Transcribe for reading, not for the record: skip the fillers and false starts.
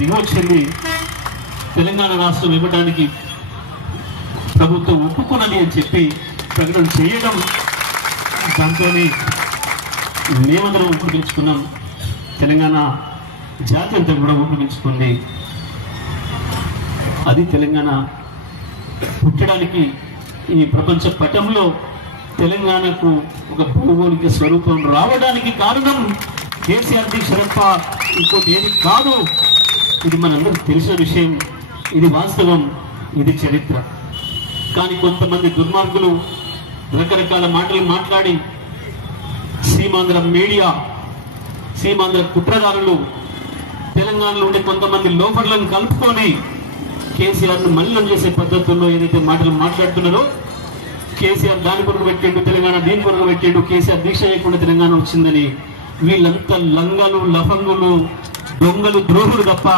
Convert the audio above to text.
దిగొచ్చింది. తెలంగాణ రాష్ట్రం ఇవ్వడానికి ప్రభుత్వం ఒప్పుకున్నది అని చెప్పి ప్రకటన చేయడం, దాంతో మేమందరం ఉపయోగించుకున్నాం. తెలంగాణ జాతి అంతా కూడా ఉపయోగించుకుంది. అది తెలంగాణ పుట్టడానికి, ఈ ప్రపంచ పటంలో తెలంగాణకు ఒక భౌగోళిక స్వరూపం రావడానికి కారణం కేసీఆర్ దీక్షరప్ప, ఇంకోటి ఏది కాదు. ఇది మనందరికి తెలిసిన విషయం, ఇది వాస్తవం, ఇది చరిత్ర. కానీ కొంతమంది దుర్మార్గులు రకరకాల మాటలు మాట్లాడి సీమాంధ్ర మీడియా, సీమాంధ్ర కుట్రదారులు, తెలంగాణలో ఉండే కొంతమంది లోఫర్లను కలుపుకొని కేసీఆర్ను మలినం చేసే పద్ధతుల్లో ఏదైతే మాటలు మాట్లాడుతున్నారో, కేసీఆర్ దాని కొరకు పెట్టిండు, తెలంగాణ దీని కొరకు పెట్టిండు, కేసీఆర్ దీక్ష చేయకుండా తెలంగాణ వచ్చిందని, వీళ్ళంతా లంగలు, లఫంగులు, దొంగలు, ద్రోహులు తప్ప